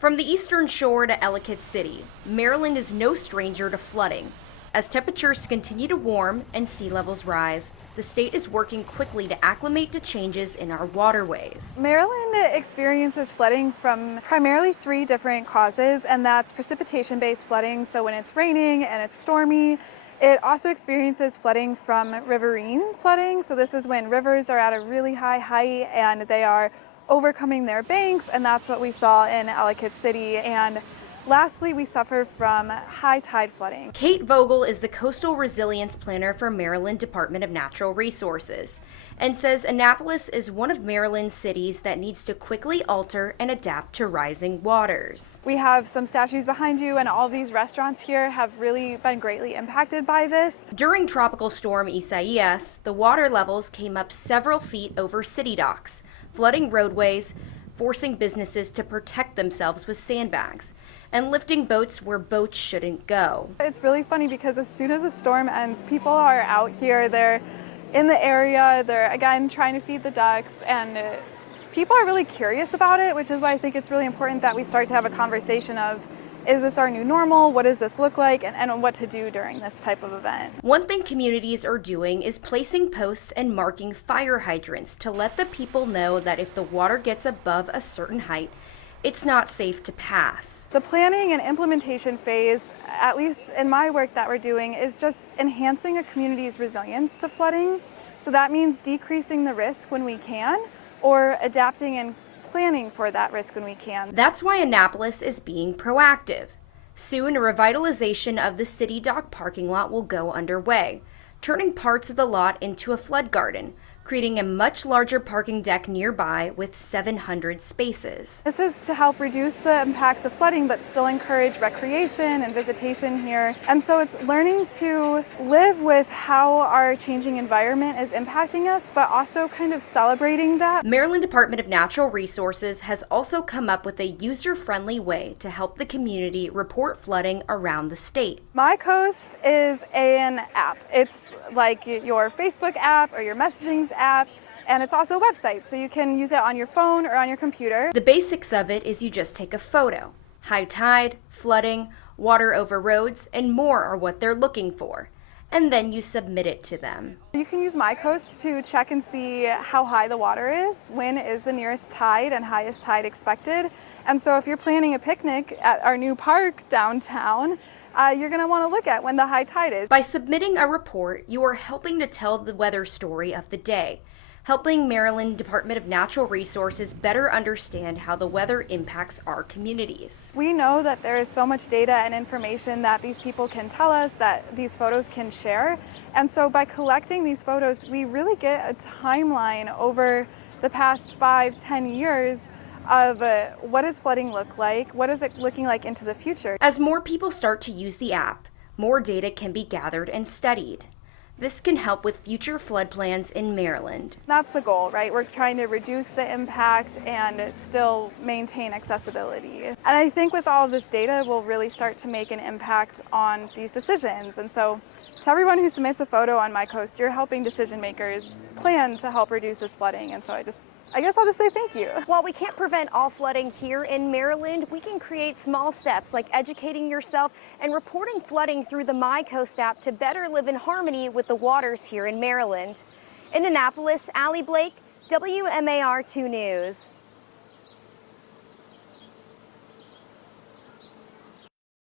From the eastern shore to Ellicott City, Maryland is no stranger to flooding. As temperatures continue to warm and sea levels rise, the state is working quickly to acclimate to changes in our waterways. Maryland experiences flooding from primarily 3 different causes, and that's precipitation-based flooding, so when it's raining and it's stormy. It also experiences flooding from riverine flooding, so this is when rivers are at a really high height and they are overcoming their banks, and that's what we saw in Ellicott City. And lastly, we suffer from high tide flooding. Kate Vogel is the Coastal Resilience Planner for Maryland Department of Natural Resources and says Annapolis is one of Maryland's cities that needs to quickly alter and adapt to rising waters. We have some statues behind you, and all these restaurants here have really been greatly impacted by this. During Tropical Storm Isaias, the water levels came up several feet over city docks, flooding roadways, forcing businesses to protect themselves with sandbags, and lifting boats where boats shouldn't go. It's really funny because as soon as a storm ends, people are out here, they're in the area, they're again trying to feed the ducks, and people are really curious about it, which is why I think it's really important that we start to have a conversation of, is this our new normal? What does this look like? And what to do during this type of event. One thing communities are doing is placing posts and marking fire hydrants to let the people know that if the water gets above a certain height, it's not safe to pass. The planning and implementation phase, at least in my work that we're doing, is just enhancing a community's resilience to flooding. So that means decreasing the risk when we can, or adapting and planning for that risk when we can. That's why Annapolis is being proactive. Soon, a revitalization of the city dock parking lot will go underway, turning parts of the lot into a flood garden, creating a much larger parking deck nearby with 700 spaces. This is to help reduce the impacts of flooding, but still encourage recreation and visitation here. And so it's learning to live with how our changing environment is impacting us, but also kind of celebrating that. Maryland Department of Natural Resources has also come up with a user-friendly way to help the community report flooding around the state. My Coast is an app. It's like your Facebook app or your messaging app, and it's also a website, so you can use it on your phone or on your computer. The basics of it is you just take a photo. High tide, flooding, water over roads, and more are what they're looking for. And then you submit it to them. You can use My Coast to check and see how high the water is, when is the nearest tide and highest tide expected. And so if you're planning a picnic at our new park downtown, you're going to want to look at when the high tide is. By submitting a report, you are helping to tell the weather story of the day, helping Maryland Department of Natural Resources better understand how the weather impacts our communities. We know that there is so much data and information that these people can tell us, that these photos can share. And so by collecting these photos, we really get a timeline over the past 5-10 years of what does flooding look like, what is it looking like into the future. As more people start to use the app, more data can be gathered and studied. This can help with future flood plans in Maryland. That's the goal, right? We're trying to reduce the impact and still maintain accessibility. And I think with all of this data, we'll really start to make an impact on these decisions. And so to everyone who submits a photo on My Coast, you're helping decision makers plan to help reduce this flooding. And so I guess I'll just say thank you. While we can't prevent all flooding here in Maryland, we can create small steps like educating yourself and reporting flooding through the My Coast app to better live in harmony with the waters here in Maryland. In Annapolis, Allie Blake, WMAR 2 News.